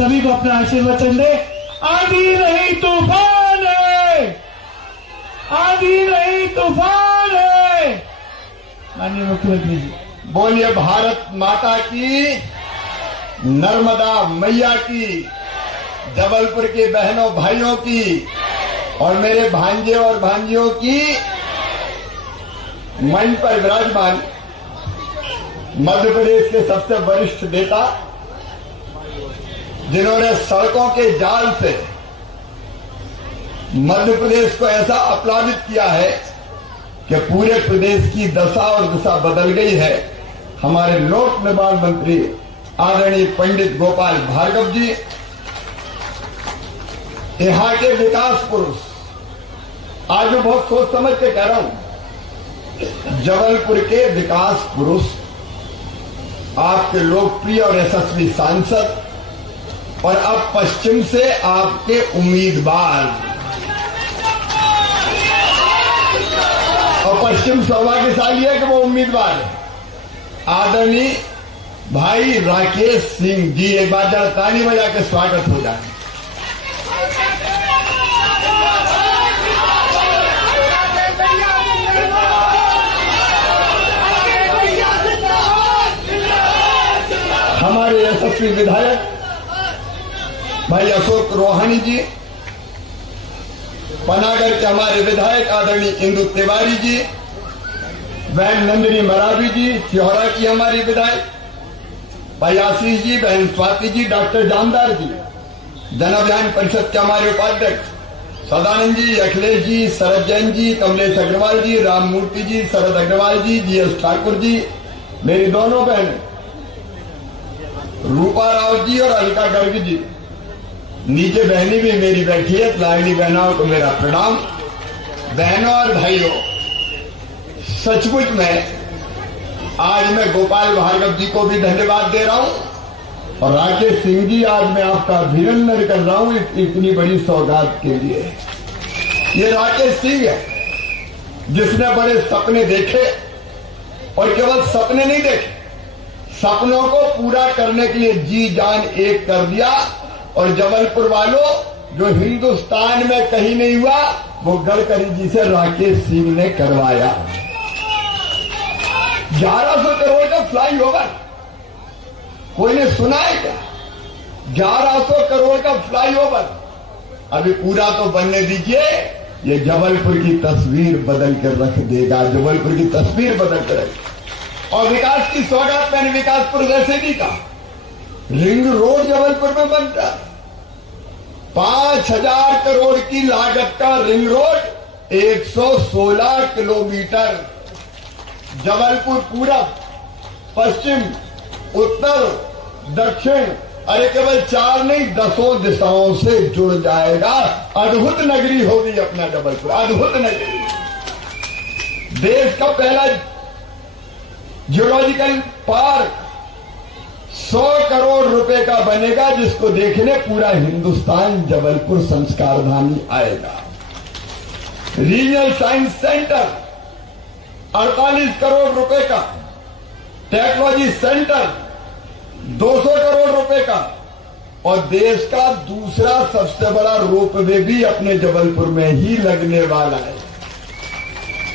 सभी को अपना आशीर्वचन दे। आंधी नहीं तूफान है, आंधी नहीं तूफान है। माननीय मुख्यमंत्री जी बोलिए भारत माता की, नर्मदा मैया की, जबलपुर के बहनों भाइयों की और मेरे भांजे और भांजियों की। मंच पर विराजमान मध्य प्रदेश के सबसे वरिष्ठ नेता, जिन्होंने सड़कों के जाल से मध्य प्रदेश को ऐसा अपलावित किया है कि पूरे प्रदेश की दशा और दिशा बदल गई है, हमारे लोक निर्माण मंत्री आदरणीय पंडित गोपाल भार्गव जी, यहाँ के विकास पुरुष। आज मैं बहुत सोच समझ के कह रहा हूं, जबलपुर के विकास पुरुष, आपके लोकप्रिय और यशस्वी सांसद और अब पश्चिम से आपके उम्मीदवार, और पश्चिम सौभाग्यशाली है कि वो उम्मीदवार है, आदरणीय भाई राकेश सिंह जी। एक बार जरा ताली बजा के स्वागत हो जाए। हमारे यशस्वी विधायक भाई अशोक रोहानी जी, पनागढ़ के हमारे विधायक आदरणीय इंदु तिवारी जी, बहन नंदिनी मरावी जी, सिहोरा की हमारी विधायक भाई आशीष जी, बहन स्वाति जी, डॉक्टर जामदार जी, जन अभियान परिषद के हमारे उपाध्यक्ष सदानंद जी, अखिलेश जी, शरद जैन जी, कमलेश अग्रवाल जी, राम मूर्ति जी, शरद अग्रवाल जी, जीएस ठाकुर जी, मेरी दोनों बहन रूपा राव जी और अलका गर्ग जी, नीचे बहनी भी मेरी बैठी है, लाडली बहनों को मेरा प्रणाम। बहनों और भाइयों, सचमुच में आज मैं गोपाल भार्गव जी को भी धन्यवाद दे रहा हूं और राकेश सिंह जी, आज मैं आपका अभिनंदन कर रहा हूं इतनी बड़ी सौगात के लिए। ये राकेश सिंह है जिसने बड़े सपने देखे और केवल सपने नहीं देखे, सपनों को पूरा करने के लिए जी जान एक कर दिया। और जबलपुर वालों, जो हिंदुस्तान में कहीं नहीं हुआ वो गडकरी जी से राकेश सिंह ने करवाया। 1100 करोड़ का फ्लाईओवर, कोई ने सुना है क्या? 1100 करोड़ का फ्लाईओवर अभी पूरा तो बनने दीजिए, ये जबलपुर की तस्वीर बदल कर रख देगा, जबलपुर की तस्वीर बदल कर रख। और विकास की सौगात मैंने विकासपुर वैसे भी कहा, रिंग रोड जबलपुर में बनता, 5000 करोड़ की लागत का रिंग रोड, 116 किलोमीटर, जबलपुर पूरब, पश्चिम, उत्तर, दक्षिण, अरे केवल 4 नहीं 10 दिशाओं से जुड़ जाएगा। अद्भुत नगरी होगी अपना जबलपुर, अद्भुत नगरी। देश का पहला जियोलॉजिकल पार्क 100 करोड़ रुपए का बनेगा, जिसको देखने पूरा हिंदुस्तान जबलपुर संस्कार धामी आएगा। रीजनल साइंस सेंटर 48 करोड़ रुपए का, टेक्नोलॉजी सेंटर 200 करोड़ रुपए का, और देश का दूसरा सबसे बड़ा रोपवे भी अपने जबलपुर में ही लगने वाला है।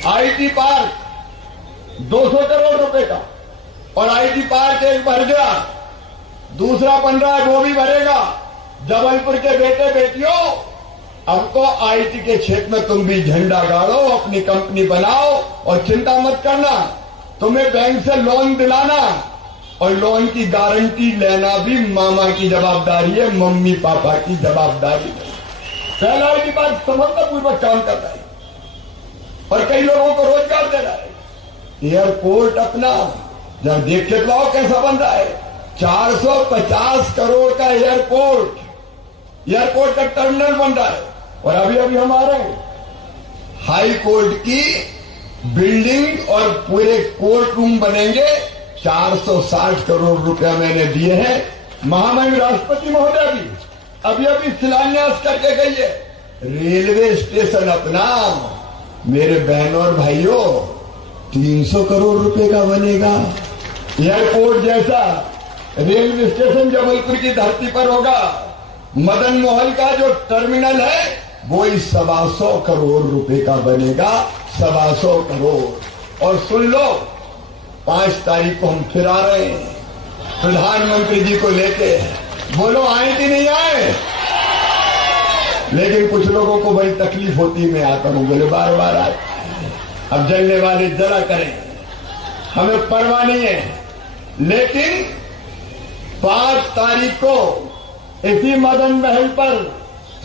आईटी पार्क 200 करोड़ रुपए का, और आईटी पार्क एक भर गया, दूसरा बन रहा है, वो भी भरेगा। जबलपुर के बेटे बेटियों, अब तो आईटी के क्षेत्र में तुम भी झंडा गाड़ो, अपनी कंपनी बनाओ और चिंता मत करना, तुम्हें बैंक से लोन दिलाना और लोन की गारंटी लेना भी मामा की जवाबदारी है, मम्मी पापा की जवाबदारी है। पहला आईटी पार्क सफलतापूर्वक काम कर रहा है और कई लोगों को रोजगार दे रहा है। एयरपोर्ट अपना जब देख के लाओ कैसा बन रहा है, 450 करोड़ का एयरपोर्ट का टर्मिनल बन रहा है। और अभी अभी हमारे हाई कोर्ट की बिल्डिंग और पूरे कोर्ट रूम बनेंगे, 460 करोड़ रुपया मैंने दिए हैं। महामहिम राष्ट्रपति महोदय भी अभी अभी शिलान्यास करके गई है। रेलवे स्टेशन अपना, मेरे बहनों और भाइयों, 300 करोड़ रुपए का बनेगा। एयरपोर्ट जैसा रेलवे स्टेशन जबलपुर की धरती पर होगा। मदन मोहन का जो टर्मिनल है वो ही 125 करोड़ रुपए का बनेगा, 125 करोड़। और सुन लो, 5 तारीख को हम फिर आ रहे हैं प्रधानमंत्री जी को लेके। बोलो आए कि नहीं आए? लेकिन कुछ लोगों को बड़ी तकलीफ होती है, मैं आता हूं, बोले बार बार आए। अब जलने वाले जला करें, हमें परवाह नहीं है। लेकिन 5 तारीख को इसी मदन महल पर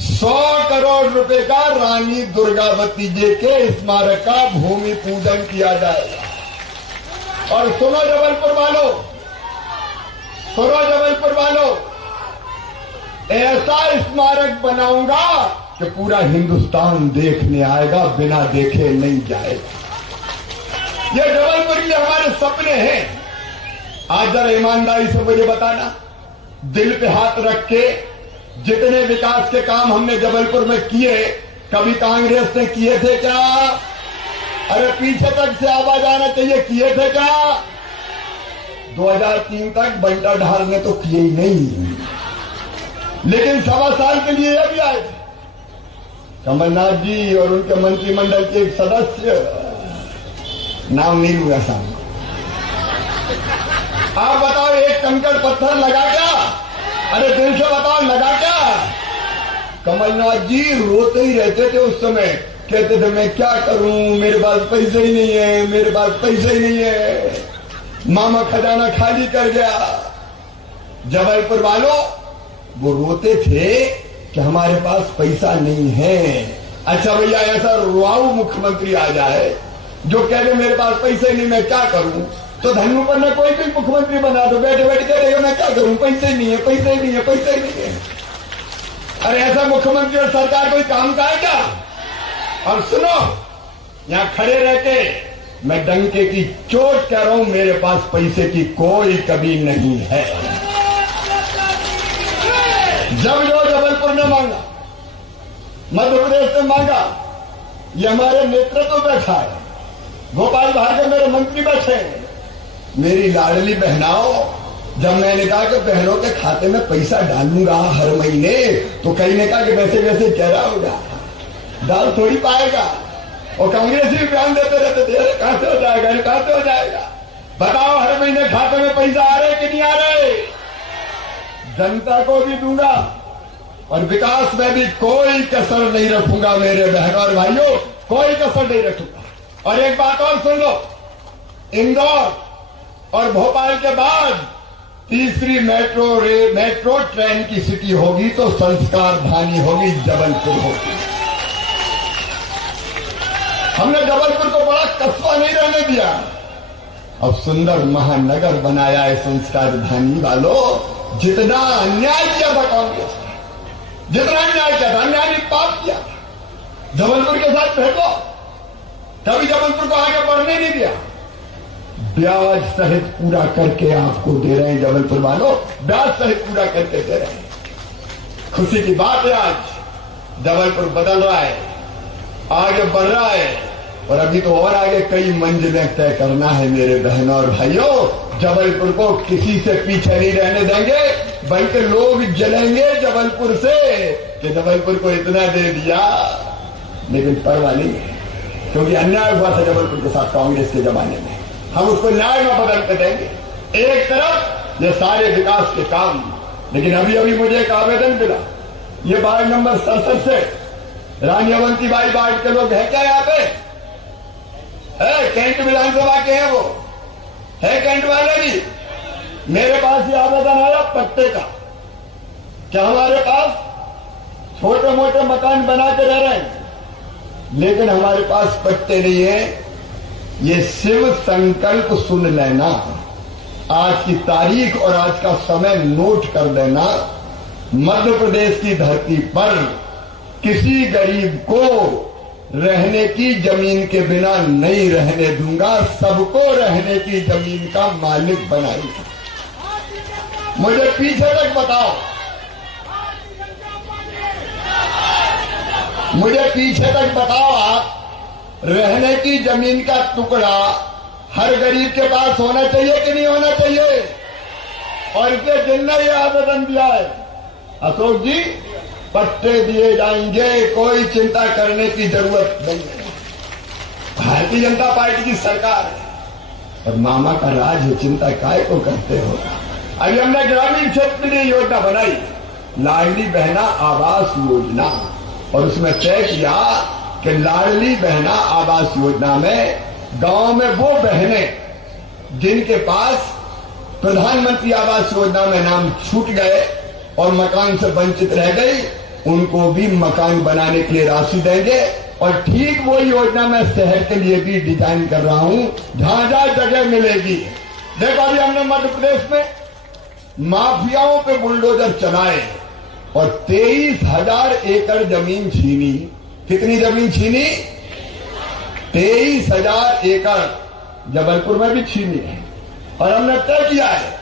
100 करोड़ रुपए का रानी दुर्गावती जी के स्मारक का भूमि पूजन किया जाएगा। और सुनो जबलपुर वालों, सुनो जबलपुर वालों, ऐसा स्मारक बनाऊंगा कि पूरा हिंदुस्तान देखने आएगा, बिना देखे नहीं जाएगा। ये जबलपुर के हमारे सपने हैं। आज जरा ईमानदारी से मुझे बताना, दिल पे हाथ रख के, जितने विकास के काम हमने जबलपुर में किए, कभी कांग्रेस ने किए थे क्या? अरे पीछे तक से आवाज आना चाहिए, किए थे क्या? 2003 तक बंटा ढाल ने तो किए ही नहीं, लेकिन 1.25 साल के लिए ये भी आए थे कमलनाथ जी और उनके मंत्रिमंडल के एक सदस्य, नाम नहीं लूंगा सामने। आप बताओ, एक कंकड़ पत्थर लगा क्या? अरे दिल से बताओ, लगा क्या? कमलनाथ जी रोते ही रहते थे उस समय, कहते थे मैं क्या करूं, मेरे पास पैसे ही नहीं है, मेरे पास पैसे ही नहीं है, मामा खजाना खाली कर गया। जबलपुर वालों, वो रोते थे कि हमारे पास पैसा नहीं है। अच्छा भैया, ऐसा रुआऊ मुख्यमंत्री आ जाए जो कह दे मेरे पास पैसे नहीं, मैं क्या करूं, तो धन्यू पर न कोई भी मुख्यमंत्री बना दो, बैठे बैठे कह रहे हो मैं क्या करूं, पैसे ही नहीं है, पैसे ही नहीं है, पैसे ही नहीं है। अरे ऐसा मुख्यमंत्री और सरकार कोई काम का है क्या? और सुनो, यहां खड़े रहते मैं डंके की चोट कह रहा हूं, मेरे पास पैसे की कोई कमी नहीं है। जब जो जबलपुर ने मांगा, मध्य प्रदेश ने मांगा, ये हमारे नेतृत्व बैठा है, गोपाल भार्गव मेरे मंत्री बैठे हैं, मेरी लाडली बहनाओं। जब मैंने कहा कि बहनों के खाते में पैसा डालूंगा हर महीने, तो कई ने कहा कि वैसे वैसे कह रहा होगा, डाल थोड़ी पाएगा। और कांग्रेस भी बयान देते रहते थे, अरे कहां से हो जाएगा, कहां से हो जाएगा। बताओ, हर महीने खाते में पैसा आ रहे कि नहीं आ रहे? जनता को भी दूंगा और विकास में भी कोई कसर नहीं रखूंगा मेरे बहनों और भाइयों, कोई कसर नहीं रखूंगा। और एक बात और सुन लो, इंदौर और भोपाल के बाद तीसरी मेट्रो ट्रेन की सिटी होगी तो संस्कार धानी होगी, जबलपुर होगी। हमने जबलपुर को बड़ा कस्बा नहीं रहने दिया, अब सुंदर महानगर बनाया है संस्कार धानी वालों। जितना अन्याय किया था कांग्रेस ने, जितना अन्याय किया था, अन्याय ने पाप किया था, जबलपुर के साथ भेटो, कभी जबलपुर को आगे बढ़ने नहीं दिया। ब्याज सहित पूरा करके आपको दे रहे हैं जबलपुर वालों, ब्याज सहित पूरा करके दे रहे हैं। खुशी की बात है, आज जबलपुर बदल रहा है, आगे बढ़ रहा है, और अभी तो और आगे कई मंजिलें तय करना है मेरे बहनों और भाइयों। जबलपुर को किसी से पीछे नहीं रहने देंगे, बल्कि लोग जलेंगे जबलपुर से कि जबलपुर को इतना दे दिया, लेकिन परवाह नहीं है, क्योंकि अन्याय हुआ था जबलपुर के साथ कांग्रेस के जमाने में। हम उसको न्याय में बदल के देंगे। एक तरफ ये सारे विकास के काम, लेकिन अभी अभी मुझे एक आवेदन मिला, ये वार्ड नंबर 67 से रानी अवंतीबाई वार्ड के लोग हैं क्या यहाँ पे? है, कैंट विधानसभा के हैं, वो है कैंट वाले भी। मेरे पास ये आवेदन आया पट्टे का, क्या हमारे पास छोटे मोटे मकान बना के रह रहे हैं, लेकिन हमारे पास पट्टे नहीं है। ये शिव संकल्प सुन लेना, आज की तारीख और आज का समय नोट कर देना। मध्य प्रदेश की धरती पर किसी गरीब को रहने की जमीन के बिना नहीं रहने दूंगा, सबको रहने की जमीन का मालिक बनाएगा। मुझे पीछे तक बताओ, मुझे पीछे तक बताओ, आप रहने की जमीन का टुकड़ा हर गरीब के पास होना चाहिए कि नहीं होना चाहिए? और इसे जिनने ये आवेदन दिया है, अशोक जी, पट्टे दिए जाएंगे, कोई चिंता करने की जरूरत नहीं है। भारतीय जनता पार्टी की सरकार है और मामा का राज है, चिंता काय को करते हो। अभी हमने ग्रामीण क्षेत्र के लिए योजना बनाई, लाडली बहना आवास योजना, और उसमें तय किया कि लाडली बहना आवास योजना में गांव में वो बहनें जिनके पास प्रधानमंत्री आवास योजना में नाम छूट गए और मकान से वंचित रह गई, उनको भी मकान बनाने के लिए राशि देंगे। और ठीक वो योजना मैं शहर के लिए भी डिजाइन कर रहा हूं, जहां जहां जगह मिलेगी। देखो, अभी हमने मध्य प्रदेश में माफियाओं पे बुलडोजर चलाए और 23,000 एकड़ जमीन छीनी। कितनी जमीन छीनी? 23,000 एकड़ जबलपुर में भी छीनी है। और हमने तय किया है,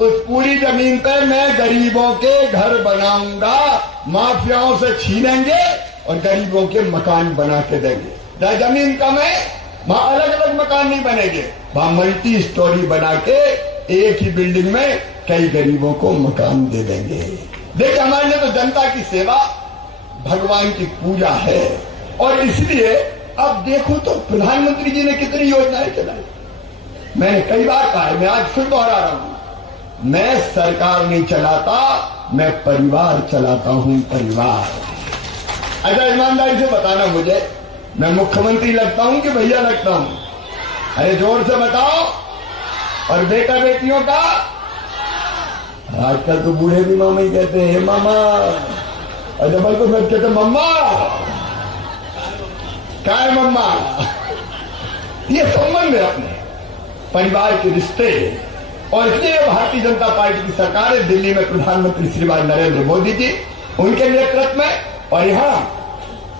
उस पूरी जमीन पे मैं गरीबों के घर बनाऊंगा, माफियाओं से छीनेंगे और गरीबों के मकान बना के देंगे। जहां जमीन कम है वहां अलग अलग मकान नहीं बनेंगे, वहां मल्टी स्टोरी बना के एक ही बिल्डिंग में कई गरीबों को मकान दे देंगे। देखिए, हमारे लिए तो जनता की सेवा भगवान की पूजा है। और इसलिए अब देखो तो प्रधानमंत्री जी ने कितनी योजनाएं चलाई। मैंने कई बार कहा है, मैं आज फिर दोहरा रहा हूं, मैं सरकार नहीं चलाता, मैं परिवार चलाता हूं, परिवार। अच्छा, ईमानदारी से बताना मुझे, मैं मुख्यमंत्री लगता हूं कि भैया लगता हूं? अरे जोर से बताओ। और बेटा बेटियों का, आजकल तो बूढ़े भी मामा ही कहते हैं, मामा। और जबलपुर में कहते मम्मा, क्या है मम्मा? ये संबंध है अपने परिवार के रिश्ते। और इसलिए भारतीय जनता पार्टी की सरकार है, दिल्ली में प्रधानमंत्री श्रीमान नरेंद्र मोदी जी, उनके नेतृत्व में, और यहां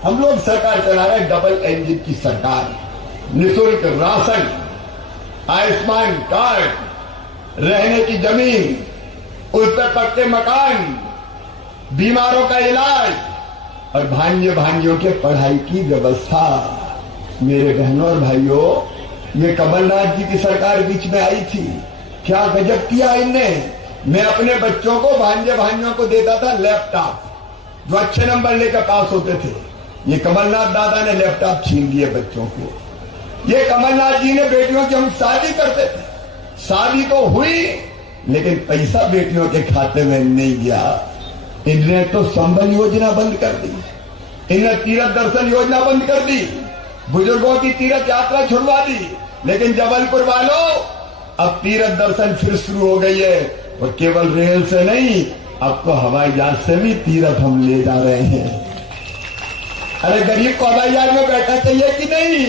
हम लोग सरकार चला रहे हैं डबल इंजन की सरकार। निःशुल्क राशन, आयुष्मान कार्ड, रहने की जमीन, उस पर पक्के मकान, बीमारों का इलाज और भांजे भांजियों के पढ़ाई की व्यवस्था। मेरे बहनों और भाइयों, ये कमलनाथ जी की सरकार बीच में आई थी, क्या गजब किया इनने। मैं अपने बच्चों को, भांजे भांजियों को देता था लैपटॉप, जो अच्छे नंबर लेकर पास होते थे। ये कमलनाथ दादा ने लैपटॉप छीन लिए बच्चों को। ये कमलनाथ जी ने बेटियों की, हम शादी करते थे, शादी तो हुई लेकिन पैसा बेटियों के खाते में नहीं गया। इनने तो संबल योजना बंद कर दी, इनने तीर्थ दर्शन योजना बंद कर दी, बुजुर्गों की तीर्थ यात्रा छुड़वा दी। लेकिन जबलपुर वालों, अब तीर्थ दर्शन फिर शुरू हो गई है, और केवल रेल से नहीं, अब तो हवाई जहाज से भी तीर्थ हम ले जा रहे हैं। अरे गरीब को हवाई जहाज में बैठना चाहिए कि नहीं?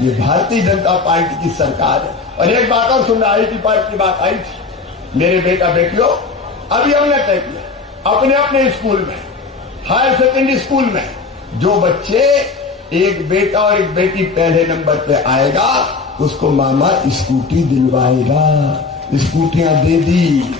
ये भारतीय जनता पार्टी की सरकार है। और एक बात और सुनना, आईटी पार्टी की बात आई थी। मेरे बेटा बेटियों, अभी हमने तय किया अपने अपने स्कूल में, हायर सेकेंडरी स्कूल में, जो बच्चे, एक बेटा और एक बेटी पहले नंबर पे आएगा, उसको मामा स्कूटी दिलवाएगा। स्कूटियां दे दी।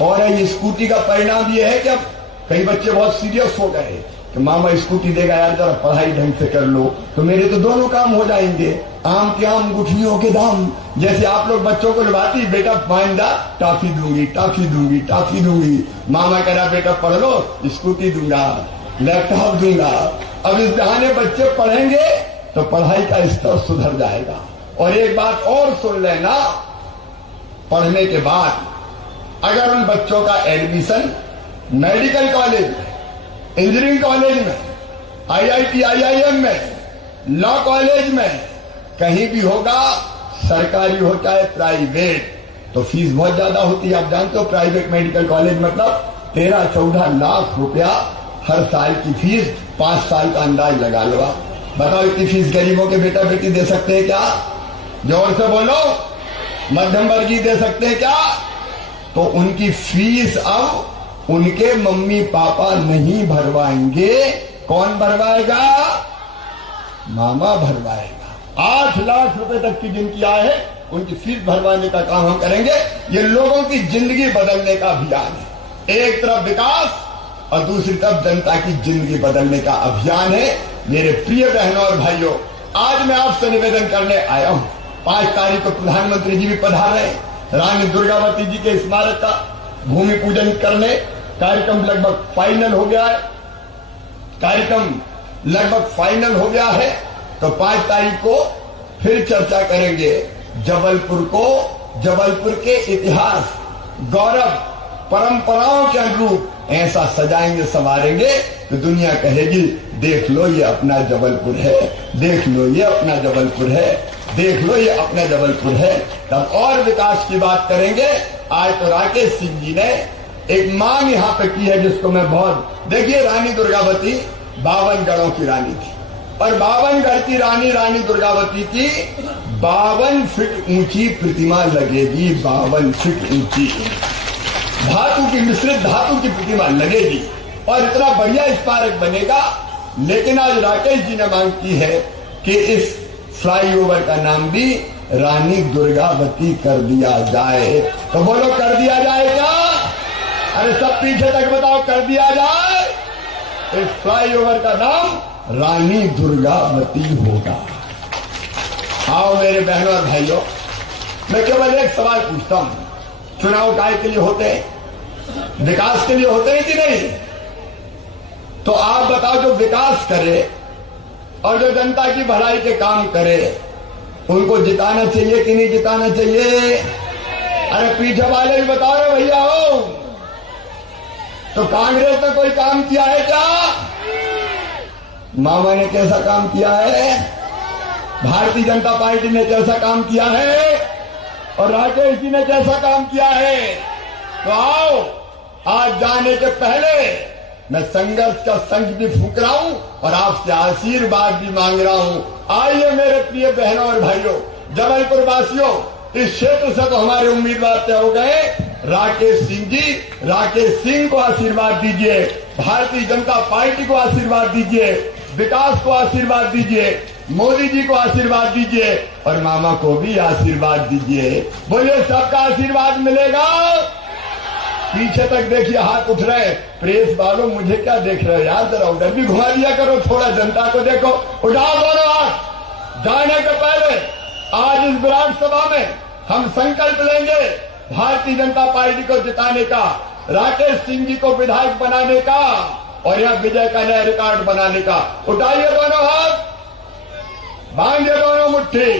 और ये स्कूटी का परिणाम ये है कि अब कई बच्चे बहुत सीरियस हो गए कि मामा स्कूटी देगा, यार जरा पढ़ाई ढंग से कर लो, तो मेरे तो दोनों काम हो जाएंगे। आम के आम, गुठलियों के दाम। जैसे आप लोग बच्चों को लुभाती, बेटा मान जा, टॉफी दूंगी, टॉफी दूंगी, टॉफी दूंगी। मामा कह रहा बेटा पढ़ लो, स्कूटी दूंगा, लैपटॉप दूंगा। अब इस बहाने बच्चे पढ़ेंगे तो पढ़ाई का स्तर सुधर जाएगा। और एक बात और सुन लेना, पढ़ने के बाद अगर उन बच्चों का एडमिशन मेडिकल कॉलेज में, इंजीनियरिंग कॉलेज में, आईआईटी, आईआईएम में, लॉ कॉलेज में, कहीं भी होगा, सरकारी हो चाहे प्राइवेट, तो फीस बहुत ज्यादा होती है। आप जानते हो, प्राइवेट मेडिकल कॉलेज मतलब 13-14 लाख रुपया हर साल की फीस, 5 साल का अंदाज लगा लो आप। बताओ, इतनी फीस गरीबों के बेटा बेटी दे सकते हैं क्या? जोर से बोलो। मध्यम वर्गीय दे सकते हैं क्या? तो उनकी फीस अब उनके मम्मी पापा नहीं भरवाएंगे, कौन भरवाएगा? मामा भरवाएगा। 8 लाख रुपए तक की जिनकी आय है, उनकी फीस भरवाने का काम हम करेंगे। ये लोगों की जिंदगी बदलने का अभियान है। एक तरफ विकास और दूसरी तरफ जनता की जिंदगी बदलने का अभियान है। मेरे प्रिय बहनों और भाइयों, आज मैं आपसे निवेदन करने आया हूं। 5 तारीख को प्रधानमंत्री जी भी पधार रहे हैं, रानी दुर्गावती जी के स्मारक का भूमि पूजन करने कार्यक्रम लगभग फाइनल हो गया है। तो 5 तारीख को फिर चर्चा करेंगे। जबलपुर के इतिहास, गौरव, परंपराओं के अनुरूप ऐसा सजाएंगे, संवारेंगे कि दुनिया कहेगी देख लो ये अपना जबलपुर है, देख लो ये अपना जबलपुर है, देख लो ये अपना जबलपुर है। तब और विकास की बात करेंगे। आज तो राकेश सिंह जी ने एक मांग यहाँ पे की है जिसको मैं बहुत, देखिए रानी दुर्गावती 52 गढ़ों की रानी थी और 52 गढ़ की रानी दुर्गावती की 52 फीट ऊंची प्रतिमा लगेगी। 52 फीट ऊंची मिश्रित धातु की प्रतिमा लगेगी और इतना बढ़िया स्मारक बनेगा। लेकिन आज राकेश जी ने मांग की है कि इस फ्लाईओवर का नाम भी रानी दुर्गावती कर दिया जाए। तो बोलो कर दिया जाए क्या? अरे सब पीछे तक बताओ, कर दिया जाए। इस फ्लाईओवर का नाम रानी दुर्गावती होगा। आओ मेरे बहनों और भाइयों, मैं केवल एक सवाल पूछता हूं, चुनाव काय के लिए होते हैं? विकास के लिए होते हैं कि नहीं? तो आप बताओ, जो विकास करे और जो जनता की भलाई के काम करे उनको जिताना चाहिए कि नहीं जिताना चाहिए? अरे पीछे वाले भी बताओ रे भैया हो। तो कांग्रेस ने कोई काम किया है क्या? मामा ने कैसा काम किया है? भारतीय जनता पार्टी ने कैसा काम किया है? और राकेश जी ने कैसा काम किया है? तो आओ, आज जाने के पहले मैं संघर्ष का शंख भी फूंक रहा हूं और आपसे आशीर्वाद भी मांग रहा हूं। आइए मेरे प्रिय बहनों और भाइयों, जबलपुर वासियों, इस क्षेत्र से तो हमारे उम्मीदवार तय हो गए। राकेश सिंह को आशीर्वाद दीजिए, भारतीय जनता पार्टी को आशीर्वाद दीजिए, विकास को आशीर्वाद दीजिए, मोदी जी को आशीर्वाद दीजिए और मामा को भी आशीर्वाद दीजिए। बोलिए सबका आशीर्वाद मिलेगा। पीछे तक देखिए हाथ उठ रहे। प्रेस वालों मुझे क्या देख रहे हो यार, जरा उधर भी घुमा दिया करो, थोड़ा जनता को देखो। उठाओ दोनों हाथ। जाने के पहले आज इस विराट सभा में हम संकल्प लेंगे भारतीय जनता पार्टी को जिताने का, राकेश सिंह जी को विधायक बनाने का और यह विजय का नया रिकॉर्ड बनाने का। उठाइए दोनों हाथ, बांधिए दोनों मुट्ठी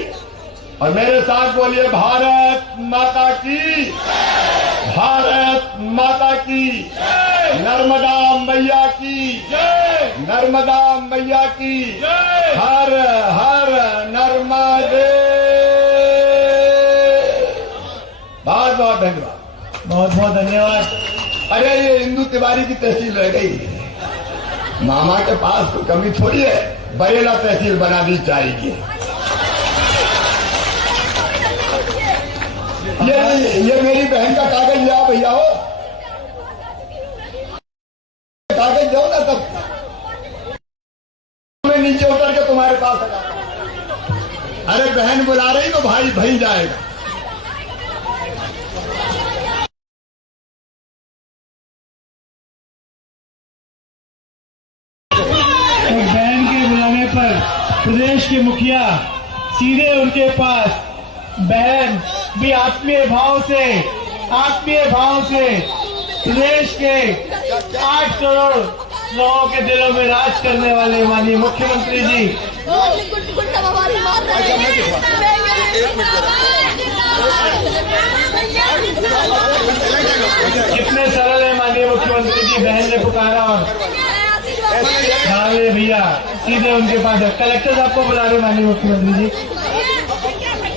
और मेरे साथ बोलिए भारत माता की, भारत माता की, नर्मदा मैया की, नर्मदा मैया की, हर हर नर्मदे। बहुत बहुत धन्यवाद, बहुत बहुत धन्यवाद। अरे ये इंदू तिवारी की तहसील रह गई। मामा के पास तो कमी थोड़ी है, बरेला तहसील बना दी चाहिए। ये मेरी बहन का कागज ले आओ भैया, हो कागज दो ना, तब मैं नीचे उतर के तुम्हारे पास आ जाऊंगा। अरे बहन बुला रही तो भाई भाई जाएगा। और बहन के बुलाने पर प्रदेश के मुखिया सीधे उनके पास, बहन भी आत्मीय भाव से प्रदेश के 8 करोड़ लोगों के दिलों में राज करने वाले माननीय मुख्यमंत्री जी, कितने सरल है माननीय मुख्यमंत्री जी। बहन ने पुकारा और हाँ भैया सीधे उनके पास है। कलेक्टर साहब को बुला रहे माननीय मुख्यमंत्री जी,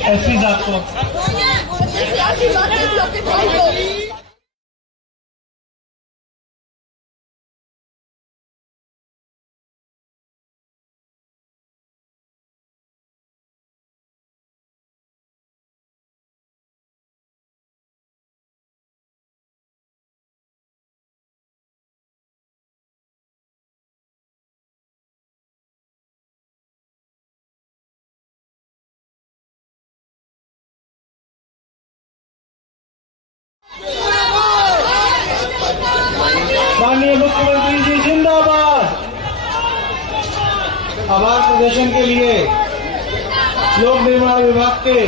एसपी साहब को। माननीय मुख्यमंत्री जी जिंदाबाद। आभार प्रदर्शन के लिए लोक निर्माण विभाग के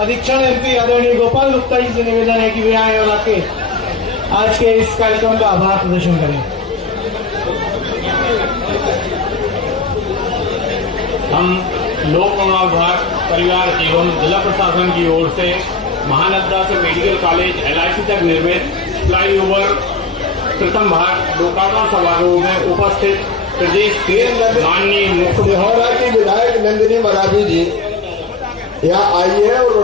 अधीक्षण एमपी आदरणीय गोपाल गुप्ता जी से निवेदन है कि वे आए और आके आज के इस कार्यक्रम का आभार प्रदर्शन करें। हम लोक निर्माण विभाग परिवार एवं जिला प्रशासन की ओर से महानदा से मेडिकल कॉलेज LIC तक निर्मित फ्लाईओवर प्रथम भाग लोकार्पण समारोह में उपस्थित प्रदेश के माननीय मुख्यमंत्री सिहोरा की विधायक नंदिनी मरावी जी यहाँ आई है और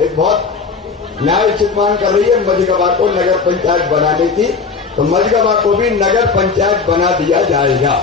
एक बहुत न्याय चितमान कर रही है मझगवा को नगर पंचायत बनाने की। तो मझगवा को भी नगर पंचायत बना दिया जाएगा।